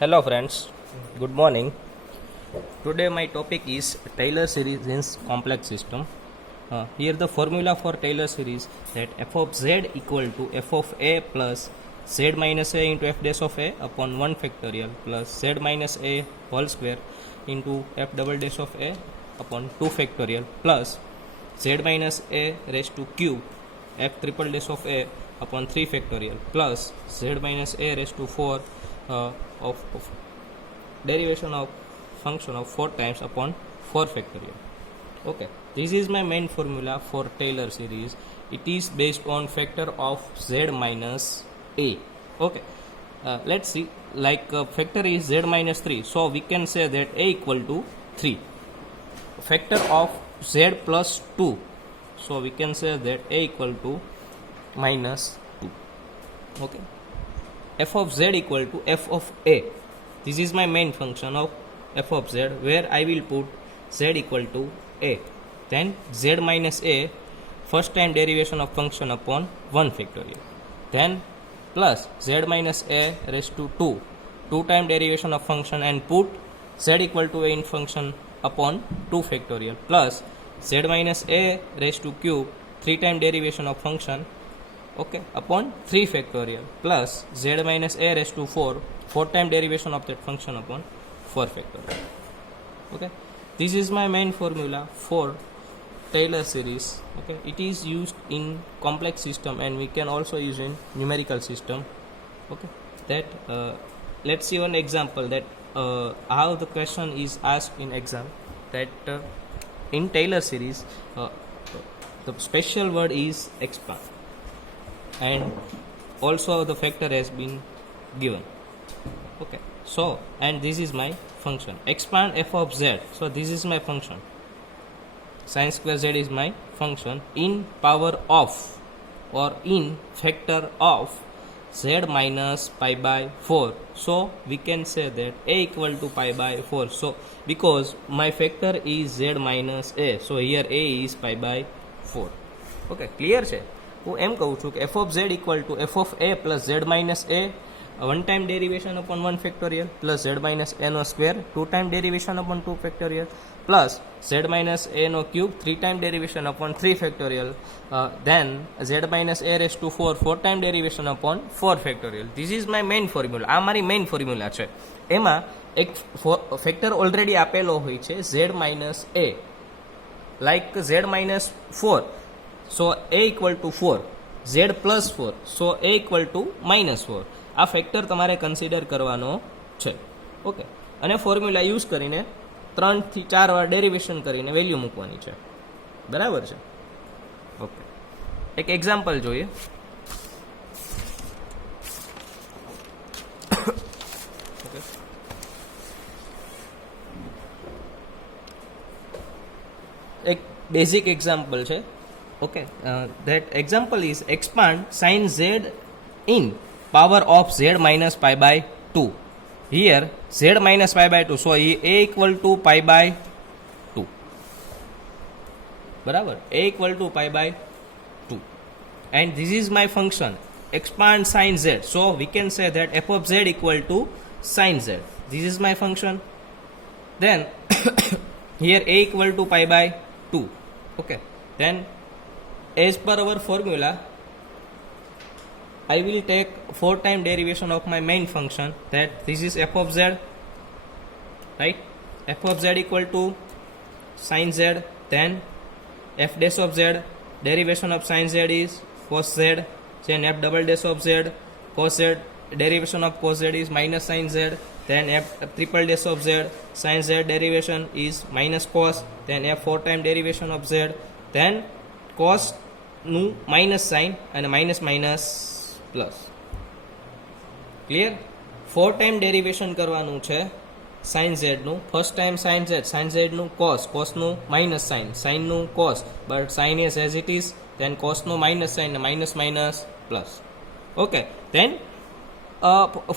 Hello friends, good morning. Today my topic is Taylor series in complex system. Here the formula for Taylor series that f of z equal to f of a plus z minus a into f dash of a upon 1 factorial plus z minus a whole square into f double dash of a upon 2 factorial plus z minus a raised to cube f triple dash of a upon 3 factorial plus z minus a raised to 4 of derivation of function of 4 times upon 4 factorial. Okay, this is my main formula for Taylor series. It is based on factor of z minus a. Okay, let's see, like factor is z minus 3, so we can say that a equal to 3. Factor of z plus 2, so we can say that a equal to minus 2. Okay, f of z equal to f of a. This is my main function of f of z, where I will put z equal to a. Then z minus a, first time derivation of function upon 1 factorial. Then plus z minus a raised to 2, 2 time derivation of function and put z equal to a in function upon 2 factorial plus z minus a raised to cube, 3 time derivation of function, okay, upon 3 factorial plus z minus a raised to 4, 4 time derivation of that function upon 4 factorial. Okay, this is my main formula for Taylor series. Okay, it is used in complex system and we can also use in numerical system. Okay, that let's see one example that how the question is asked in exam, that in Taylor series the special word is expand and also the factor has been given. Okay, so and this is my function expand f of z, so this is my function sin square z is my function in power of or in factor of z minus pi by 4, so we can say that a equal to pi by 4, so because my factor is z minus a, so here a is pi by 4. Okay, clear છે? હું એમ કહું છું કે f of z equal to f of a plus z minus a, one time derivation upon 1 factorial plus z minus a no square, 2 time derivation upon 2 factorial plus z minus a no cube, 3 time derivation upon 3 factorial, then z minus a raised to 4, 4 time derivation upon 4 factorial. This is my main formula. આ મારી main formula છે. એમાં એક factor already આપેલો હોય છે z minus a, like z minus 4, so a equal to 4, z plus 4, so a equal to minus 4. આ factor તમારે કન્સિડર કરવાનો છે. ઓકે, અને ફોર્મ્યુલા યુઝ કરીને 3 થી 4 વાર ડેરિવેશન કરીને વેલ્યુ મૂકવાની છે. બરાબર છે? ઓકે, એક એક્ઝામ્પલ જોઈએ. એક બેઝિક એક્ઝામ્પલ છે. Okay, that example is expand sin z in power of z minus pi by 2. Here z minus pi by 2, so a equal to pi by 2. बराबर, a equal to pi by 2. And this is my function expand sin z, so we can say that f of z equal to sin z. This is my function. Then here a equal to pi by 2. Okay, then as per our formula, I will take 4 time derivation of my main function, that this is f of z, right? F of z equal to sin z, then f dash of z, derivation of sin z is cos z, then f double dash of z, cos z, derivation of cos z is minus sin z, then f triple dash of z, sin z derivation is minus cos, then f 4 time derivation of z, then cos નું minus sine અને minus minus plus. Clear? 4 time derivation કરવાનું છે sine ઝેડનું. First time sine ઝેડનું કોસનું minus સાઇનનું cos, but sine is as it is, then કોસનું minus sine minus minus plus. Okay, then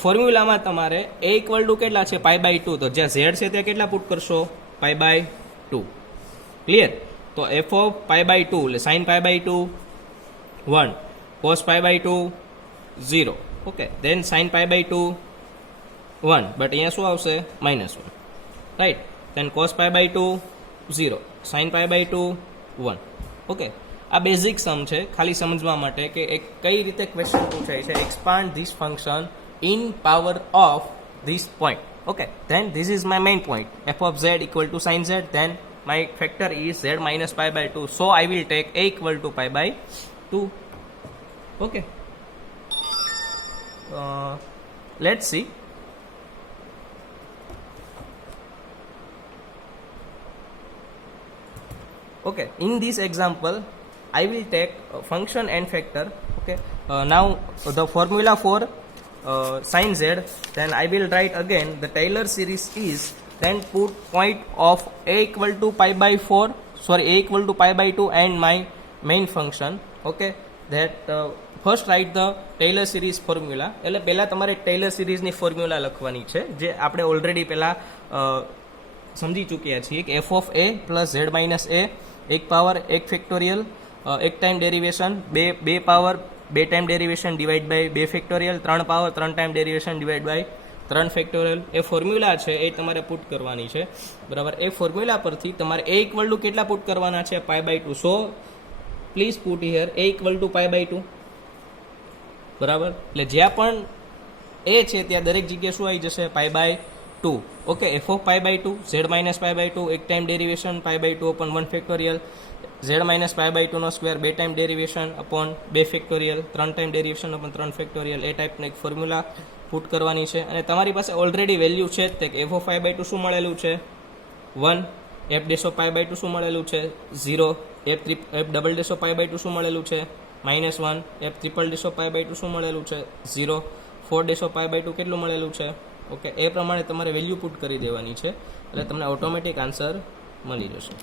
ફોર્મ્યુલામાં તમારે એ ઇક્વલ ટુ કેટલા છે? Pi by 2. તો જ્યાં ઝેડ છે ત્યાં કેટલા પુટ કરશો? Pi by 2. ક્લિયર? તો f of pi by 2 એટલે sin pi by 2 1, cos pi by 2 0, okay, then sin pi by 2 1, but અહીંયા શું આવશે -1, right, then cos pi by 2 0, sin pi by 2 1, okay. આ બેઝિક સમ છે, ખાલી સમજવા માટે કે એક કઈ રીતે ક્વેશ્ચન પૂછાય છે. Expand this function in power of this point, okay, then this is my main point, f of z equal to sin z, then my factor is z minus pi by 2, so I will take a equal to pi by 2, okay. Let's see. Okay, in this example I will take function and factor, okay. Now the formula for sin z, then I will write again the Taylor series is, then put point of a equal to pi by 4, sorry, a equal to pi by 2 and my main function, okay. That first write the Taylor series formula. એટલે પહેલા તમારે Taylor સિરીઝની formula લખવાની છે, જે આપણે already પહેલા સમજી ચૂક્યા છીએ કે f of a plus z minus a, એક પાવર એક ફેક્ટોરિયલ, એક ટાઈમ ડેરિવેશન, બે પાવર બે ટાઈમ ડેરિવેશન ડિવાઈડ બાય બે factorial, 3 power 3 time derivation divide by 3 factorial. એ ફોર્મ્યુલા છે એ તમારે પુટ કરવાની છે, બરાબર. એ ફોર્મ્યુલા પરથી તમારે a ઇક્વલ ટુ કેટલા પુટ કરવાના છે, pi by 2. So please put here a equal to pi by 2, બરાબર. એટલે જ્યાં પણ a છે ત્યાં દરેક જગ્યાએ શું આવી જશે, pi by 2, okay. f of pi by 2, z minus pi by 2, એક time derivation pi by 2 upon 1 factorial, z minus pi by 2 નો સ્ક્વેર, બે time derivation upon 2 factorial, 3 time derivation upon 3 factorial. એ ટાઈપનો એક ફોર્મ્યુલા પુટ કરવાની છે. અને તમારી પાસે ઓલરેડી વેલ્યુ છે જ તે f of pi by 2 શું મળેલું છે 1, f dash of pi by 2 શું મળેલું છે 0, f double dash of pi by 2 શું મળેલું છે -1, f triple dash of pi by 2 શું મળેલું છે 0, 4 dash of pi by 2 કેટલું મળેલું છે, ઓકે. એ પ્રમાણે તમારે વેલ્યુ પુટ કરી દેવાની છે, એટલે તમને ઓટોમેટિક આન્સર મળી જશે,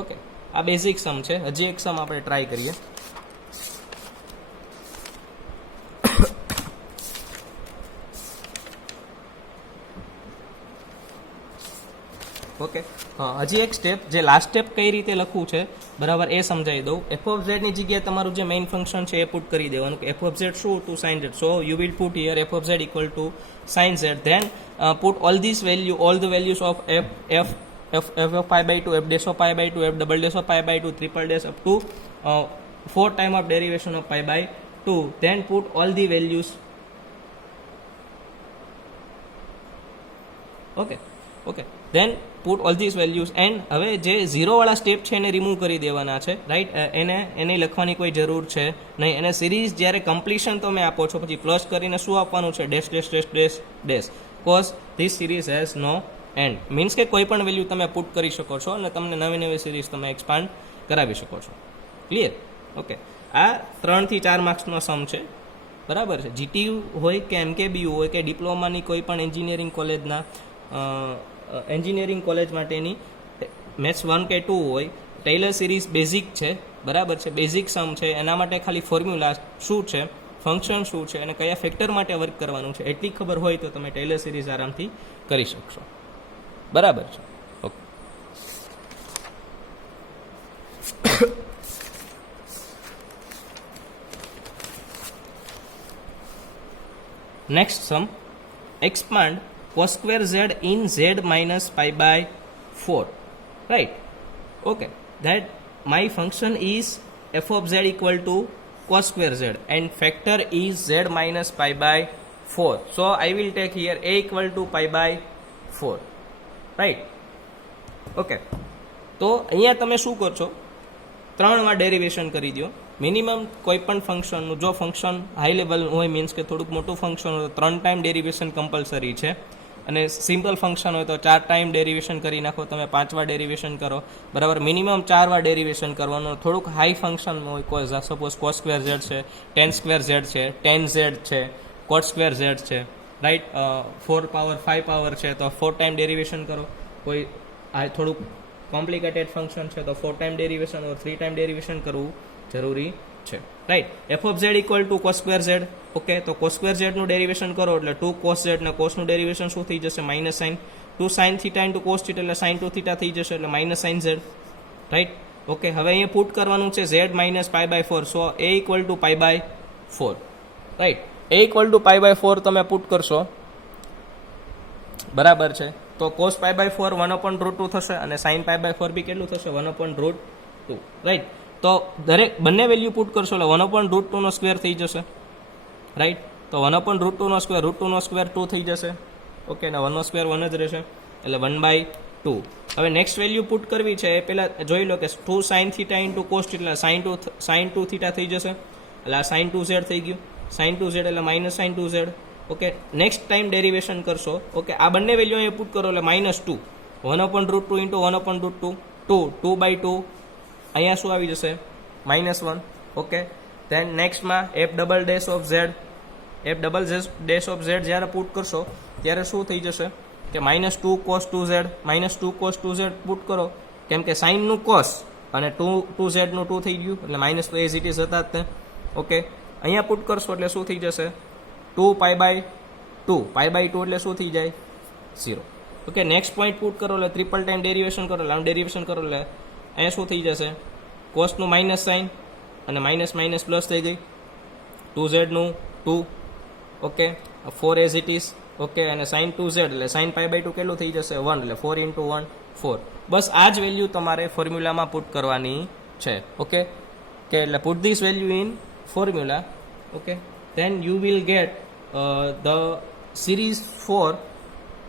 ઓકે. આ બેઝિક સમ છે. હજી એક સમ આપણે ટ્રાય કરીએ. ઓકે, હજી એક સ્ટેપ, જે લાસ્ટ સ્ટેપ કઈ રીતે લખવું છે, બરાબર, એ સમજાવી દઉં. એફ ઓફ ઝેડ ની જગ્યાએ તમારું જે મેઇન ફંક્શન છે એ પુટ કરી દેવાનું કે એફ ઓફ ઝેડ શું to sine Z. So you will put here F of Z equal to sine Z, then put all the values of f of pi by 2, f dash of pi by 2, f double dash of pi by 2, triple dash up to 4 time of derivation of pi by 2, then put all the values, okay, then put all these values. and હવે જે 0 વાળા step છે એને remove કરી દેવાના છે, right. એને લખવાની કોઈ જરૂર છે નહીં. એને સિરીઝ જ્યારે કમ્પ્લીશન તમે આપો છો પછી પ્લસ કરીને શું આપવાનું છે, dash dash dash dash dash, cause this series has no end. Means કે કોઈ પણ વેલ્યુ તમે પુટ કરી શકો છો અને તમને નવી નવી સિરીઝ તમે એક્સપાન્ડ કરાવી શકો છો. Clear, okay. આ 3 થી 4 માર્ક્સનો સમ છે, બરાબર છે. જીટીયુ હોય કે એમકેબીયુ હોય કે ડિપ્લોમાની કોઈ પણ એન્જિનિયરિંગ કોલેજના એન્જિનિયરિંગ કોલેજ માટેની મેથ્સ 1 કે 2 હોય, ટેલર સિરીઝ બેઝિક છે, બરાબર છે. બેઝિક સમ છે, એના માટે ખાલી ફોર્મ્યુલા શું છે, ફંક્શન શું છે અને કયા ફેક્ટર માટે વર્ક કરવાનું છે એટલી ખબર હોય તો તમે ટેલર સિરીઝ આરામથી કરી શકશો, બરાબર છે. Okay, next sum, expand cos square z in z minus pi by 4, right. Okay, that my function is f of z equal to cos square z and factor is z minus pi by 4, so I will take here a equal to pi by 4, right. Okay, તો અહીંયા તમે શું કરશો, 3 વાર derivation કરી દો. Minimum કોઈ પણ ફંક્શનનું, જો ફંક્શન હાઈ લેવલ હોય મીન્સ કે થોડુંક મોટું ફંક્શન હોય તો 3 ટાઈમ ડેરિવેશન કમ્પલસરી છે, અને સિમ્પલ ફંક્શન હોય તો 4 ટાઈમ ડેરિવેશન કરી નાખો, તમે 5 વાર ડેરિવેશન કરો, બરાબર. મિનિમમ 4 વાર ડેરિવેશન કરવાનું. થોડુંક હાઈ ફંક્શન હોય, કોઈ સપોઝ કોસ સ્ક્વેર ઝેડ છે, ટેન સ્ક્વેર ઝેડ છે, ટેન ઝેડ છે, કોટ સ્ક્વેર ઝેડ છે, રાઈટ. 4 પાવર 5 પાવર છે તો 4 ટાઈમ ડેરિવેશન કરો. કોઈ આ થોડુંક કોમ્પ્લિકેટેડ ફંક્શન છે તો 4 ટાઈમ ડેરિવેશન ઓર 3 ટાઈમ ડેરિવેશન કરવું જરૂરી છે, right. F of Z equal two cos square Z, okay. તો કોસ સ્ક્વેર ઝેડનું ડેરિવેશન કરો એટલે 2 કોસ ઝેડ ને કોસનું ડેરિવેશન શું થઈ જશે, minus sine. 2 sine theta into cos theta એટલે સાઇન 2 થીટા થઈ જશે એટલે minus sine Z, right. Okay, હવે અહીંયા પુટ કરવાનું છે z minus pi by 4. So a equal to pi by 4, right. a equal to pi by 4 તમે put કરશો, બરાબર છે. તો cos પાઈ બાય 4 1/√2 થશે અને sin પાઈ બાય 4 બી કેટલું થશે 1/√2, રાઈટ. તો દરેક બંને વેલ્યુ પુટ કરશો એટલે 1/√2 નો સ્ક્વેર થઈ જશે, રાઈટ. તો 1/√2 નો સ્ક્વેર √2 નો સ્ક્વેર 2 થઈ જશે, ઓકે, અને 1 નો સ્ક્વેર 1 જ રહેશે એટલે 1/2. હવે નેક્સ્ટ વેલ્યુ પુટ કરવી છે એ પહેલા જોઈ લો કે 2 sin θ ઇન્ટુ cos θ એટલે sin 2 θ થઈ જશે એટલે આ sin 2z થઈ ગયું, sin 2z એટલે minus sin 2z. Okay, next time derivation કરશો, ઓકે, આ બંને વેલ્યુ અહીંયા પુટ કરો એટલે -2 1/√2 ઇન્ટુ 1/√2 2/2 અહીંયા શું આવી જશે -1. ઓકે, ધેન નેક્સ્ટમાં f double dash of z જ્યારે પુટ કરશો ત્યારે શું થઈ જશે કે -2 cos 2z પુટ કરો, કેમ કે sin નું cos અને 2z નું 2 થઈ ગયું એટલે માઇનસ તો એઝ ઇટ ઇઝ હતા જ તે. ઓકે, અહીંયા પુટ કરશો એટલે શું થઈ જશે 2 પાઈ બાય 2 એટલે શું થઈ જાય 0. ઓકે, નેક્સ્ટ પોઈન્ટ પુટ કરો એટલે ટ્રિપલ ટાઈમ ડેરિવેશન કરો એટલે ડેરિવેશન કરો એટલે અહીંયા શું થઈ જશે cos નું માઇનસ સાઇન અને માઇનસ માઇનસ પ્લસ થઈ ગઈ, 2z નું 2, okay, 4 as it is. Okay, અને sin 2z એટલે sin પાઈ બાય 2 કેટલું થઈ જશે 1 એટલે 4 ઇન્ટુ 1 4. બસ આ જ વેલ્યુ તમારે ફોર્મ્યુલામાં પુટ કરવાની છે. ઓકે, કે એટલે put this value in formula. Okay, then you will get the series for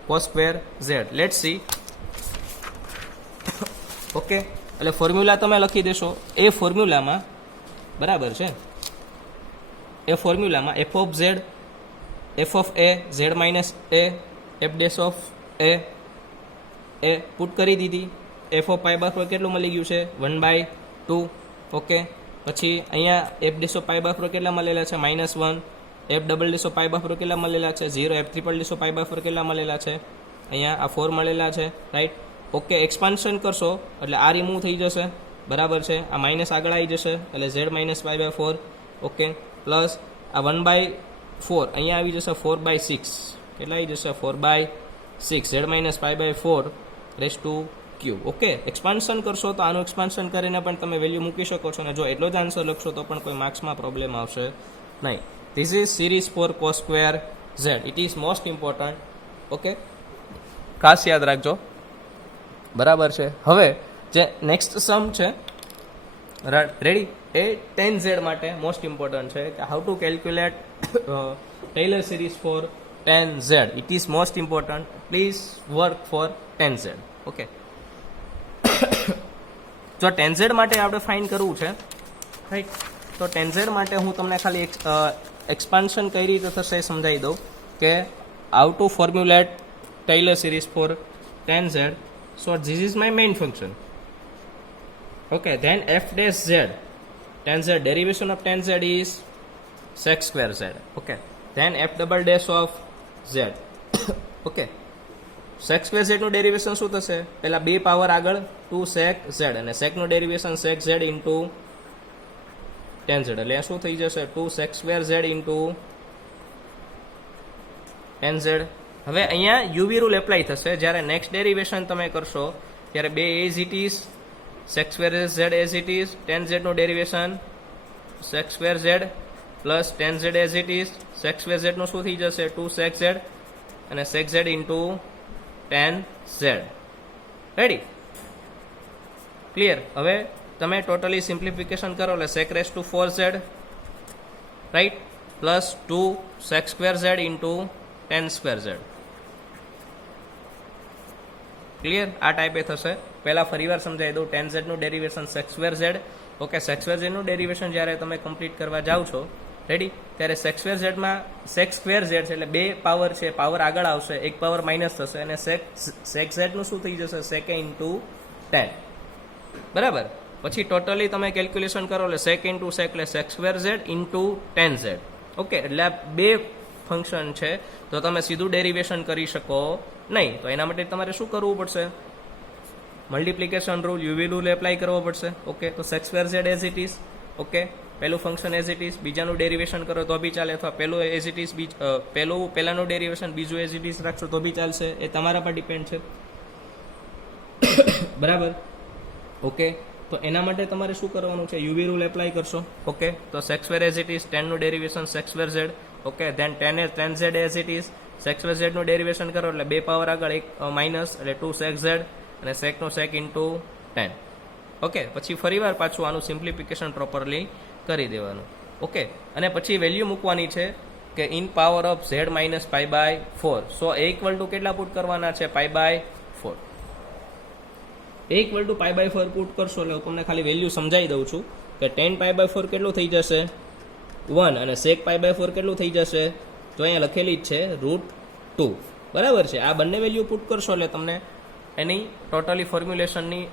cos square z. Let's see. Okay, એટલે ફોર્મ્યુલા તમે લખી દેશો એ ફોર્મ્યુલામાં, બરાબર છે, એ ફોર્મ્યુલામાં f of z, f of a, z minus a, f dash of a put કરી દીધી. f of pi by 4 કેટલું મળી ગયું છે 1/2. ઓકે, પછી અહીંયા f dash of pi by 4 કેટલા મળેલા છે -1, f double dash of pi by 4 કેટલા મળેલા છે 0, f triple dash of pi by 4 કેટલા મળેલા છે અહીંયા આ 4 મળેલા છે, રાઈટ. ઓકે, એક્સપાન્શન કરશો એટલે આ રિમૂવ થઈ જશે, બરાબર છે, આ માઇનસ આગળ આવી જશે એટલે z minus pi by 4. Okay, plus આ 1/4 અહીંયા આવી જશે 4/6, કેટલા આવી જશે 4/6, z minus pi by 4 raise to Q. Okay, expansion કરશો તો આનું એક્સપાન્શન કરીને પણ તમે વેલ્યુ મૂકી શકો છો અને જો એટલો જ આન્સર લખશો તો પણ કોઈ માર્ક્સમાં પ્રોબ્લેમ આવશે નહીં. This is series for cos square z. It is most important. Okay, ખાસ યાદ રાખજો, બરાબર છે. હવે જે નેક્સ્ટ સમ છે, રેડી, એ tan z માટે મોસ્ટ ઇમ્પોર્ટન્ટ છે કે how to calculate Taylor series for tan z. It is most important. Please work for tan z. Okay, જો tan z માટે આપણે ફાઇન્ડ કરવું છે, રાઈટ, તો tan z માટે હું તમને ખાલી એક્સપાન્શન કઈ રીતે થશે એ સમજાવી દઉં કે how to formulate Taylor series for tan z. So this is my main function. Okay, then f dash z, tan z, derivation of tan z is sec square z. Okay, then f double dash of z. Okay, sec square z નું derivation શું થશે, પહેલા બે power આગળ 2 sec z અને sec નું derivation sec z into tan z એટલે આ શું થઈ જશે 2 sec square z into tan z. હવે અહીંયા યુવી રૂલ એપ્લાય થશે જ્યારે નેક્સ્ટ ડેરિવેશન તમે કરશો ત્યારે બે as it is sec square z as it is, tan z નું derivation sec square z plus tan z as it is, sec square z નું શું થઈ જશે 2 sec z અને sec z into tan z. Ready, clear. હવે તમે totally simplification કરો એટલે sec raise to 4z, right, plus 2 sec square z into tan square z. Clear, આ ટાઈપે થશે. પહેલા ફરીવાર સમજાવી દઉં, tan z નું derivation sec square z. Okay, sec square z નું ડેરિવેશન જ્યારે તમે કમ્પ્લીટ કરવા જાઓ છો, રેડી, ત્યારે sec square z માં sec square z છે એટલે બે પાવર છે, પાવર આગળ આવશે, એક પાવર માઇનસ થશે અને sec z નું શું થઈ જશે sec ઇન્ટુ tan, બરાબર. પછી ટોટલી તમે કેલ્ક્યુલેશન કરો એટલે sec ઇન્ટુ sec એટલે sec square z into tan z. Okay, એટલે આ બે ફંક્શન છે તો તમે સીધું ડેરિવેશન કરી શકો નહીં. તો એના માટે તમારે શું કરવું પડશે, multiplication rule, UV rule apply કરવો પડશે. ઓકે, તો sec square z as it is. Okay, પહેલું ફંક્શન એઝ ઇટ ઇઝ, બીજાનું ડેરિવેશન કરો તો બી ચાલે, અથવા પહેલું એઝ ઇટ ઇઝ, પહેલાનું ડેરિવેશન બીજું એઝ ઇટ ઇઝ રાખશો તો બી ચાલશે, એ તમારા પર ડિપેન્ડ છે, બરાબર. ઓકે, તો એના માટે તમારે શું કરવાનું છે, યુવી રૂલ એપ્લાય કરશો. ઓકે, તો sec square as it is, ટેનનું derivation sec square z. Okay, then tan z as it is, sec square z નું ડેરિવેશન કરો એટલે 2 પાવર આગળ 1 માઇનસ એટલે 2 sec z અને sec નો sec ઇન્ટુ tan. ઓકે, પછી ફરીવાર પાછું આનું સિમ્પ્લિફિકેશન પ્રોપરલી કરી દેવાનું. ઓકે, અને પછી વેલ્યુ મૂકવાની છે કે in power of z minus pi by 4. So A equal to કેટલા પુટ કરવાના છે, pi by 4. A equal to pi by 4 put કરશો એટલે હું તમને ખાલી વેલ્યુ સમજાવી દઉં છું કે tan પાઈ બાય 4 કેટલું થઈ જશે, 1, અને sec પાઈ બાય 4 કેટલું થઈ જશે, તો અહીંયા લખેલી જ છે √2. બરાબર છે. આ બંને વેલ્યુ પુટ કરશો એટલે તમને એની ટોટલી ફોર્મ્યુલેશનની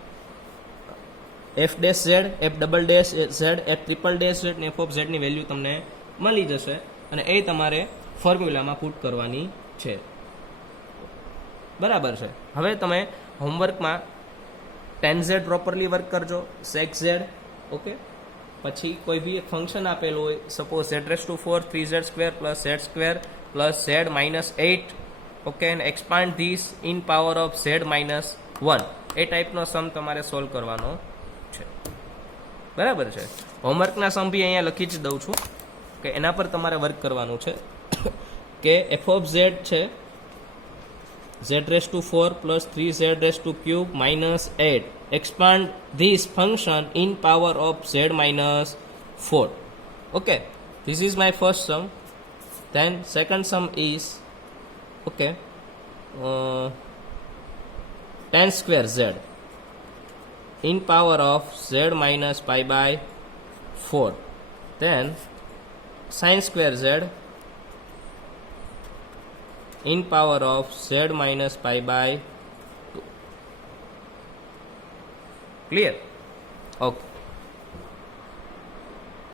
f dash z, f double dash z, f triple dash z ને f ઓફ z ની વેલ્યુ તમને મળી જશે અને એ તમારે ફોર્મ્યુલામાં પુટ કરવાની છે. બરાબર છે. હવે તમે હોમવર્કમાં tan z પ્રોપરલી વર્ક કરજો, sec z. ઓકે, પછી કોઈ બી એક ફંક્શન આપેલું હોય, suppose z⁴ 3z² plus z² plus z minus 8. Okay, અને expand this in power of z minus 1. એ ટાઈપનો સમ તમારે સોલ્વ કરવાનો છે. બરાબર છે. હોમવર્કના સમ બી અહીંયા લખી જ દઉં છું કે એના પર તમારે વર્ક કરવાનું છે કે f ઓફ z છે z⁴ plus 3z³ minus 8. Expand this function in power of z minus 4. Okay, this is my first sum. Then second sum is okay tan square z in power of z minus pi by 4. Then sin square z in power of z minus pi by 2. Clear?